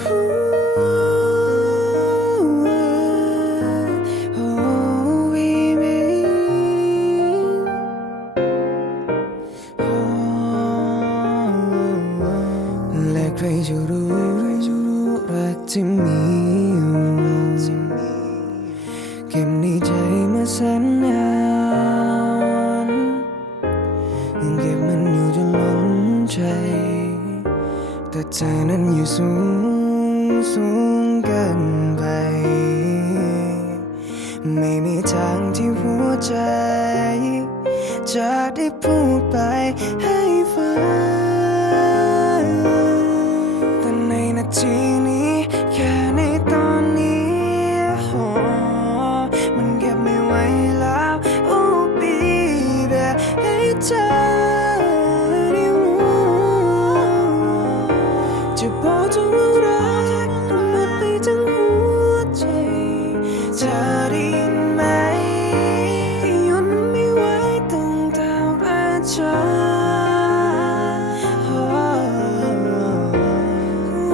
Oh, baby. Oh, และใครจะรู้รักที่มีอยู่เก็บในใจมาแสนนาน แต่เธอนั้นอยู่สูงสูงเกินไป ไม่มีทางที่หัวใจ จะได้พูดไปให้ฟัง จะบอกเธอว่ารักมันหมดไปทั้งหัวใจเธอได้ยินไหมหยุดมันไม่ไหวต้องทำอาจาร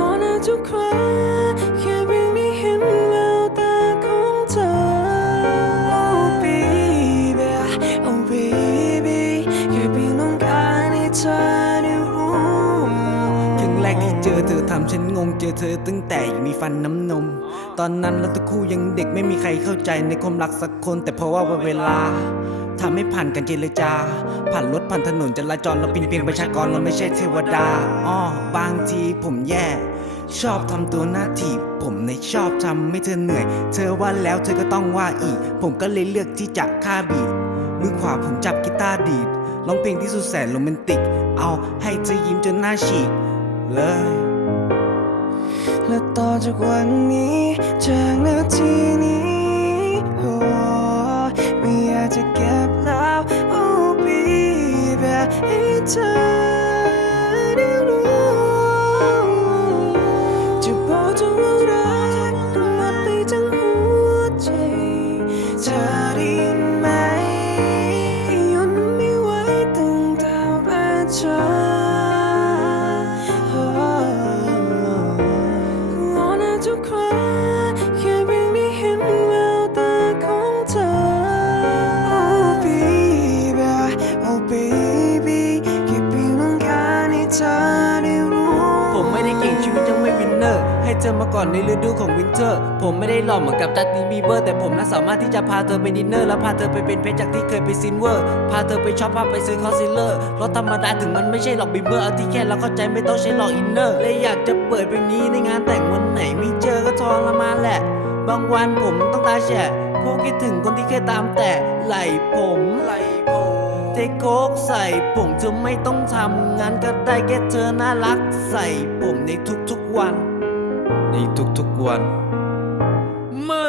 กเจอวอนให้ ฉันงงเจอเธอตั้งแต่ยังมีฟันน้ำนม ตอนนั้นเราทั้งคู่ยังเด็กไม่มีใครเข้าใจในความรักสักคน แต่เพราะว่าเวลาทำให้ผ่านการเจรจา ผ่านรถผ่านถนนจราจรเราเป็นเพียงประชากรเราไม่ใช่เทวดาอ้อบางทีผมแย่ ชอบทำตัวหน้าถีบผมในชอบทำให้เธอเหนื่อย เธอว่าแล้วเธอก็ต้องว่าอีก ผมก็เลยเลือกที่จะฆ่าบีทมือขวาผมจับกีตาร์ดีดร้องเพลงที่สุดแสนโรแมนติก เอาให้เธอยิ้มจนหน้าฉีกเลย และต่อจากวันนี้จากนาทีนี้โอ้ไม่อยากจะเก็บแล้ว Oh baby ให้เธอ นเนอร์ ให้เธอมาก่อนในฤดูของวินเทอร์ ผมไม่ได้หล่อเหมือนกับจัสตินบีเบอร์ แต่ผมน่าสามารถที่จะพาเธอไปดินเนอร์ แล้วพาเธอไปเป็นเพชรจากที่เคยไปซินเวอร์ พาเธอไปช็อปพาไปซื้อคอนซีลเลอร์รถธรรมดาถึงมันไม่ใช่หรอกบีเบอร์เอาที่แค่เราเข้าใจไม่ต้องใช้หลอกอินเนอร์เลยอยากจะเปิดเพลงนี้ในงานแต่งวันไหนไม่เจอก็ทรมานแหละ บางวันผมต้องตาแฉะพราะคิดถึงคนที่เคยตามแต่ไหลผมไหลผมเทโคกใส่ผมเธอไม่ต้องทำงานก็ได้แค่เธอน่ารักใส่ผมในทุกๆวัน ในทุกๆวัน ไม่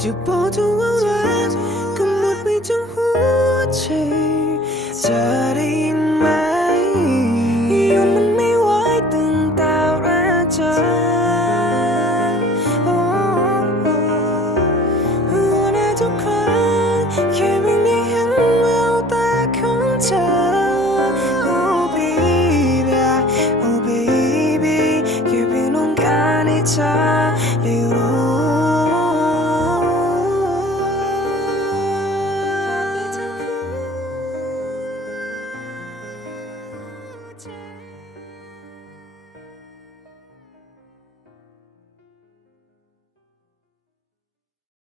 จะบอกเธอว่ารักก็หมดไปทั้งหัวใจเธอได้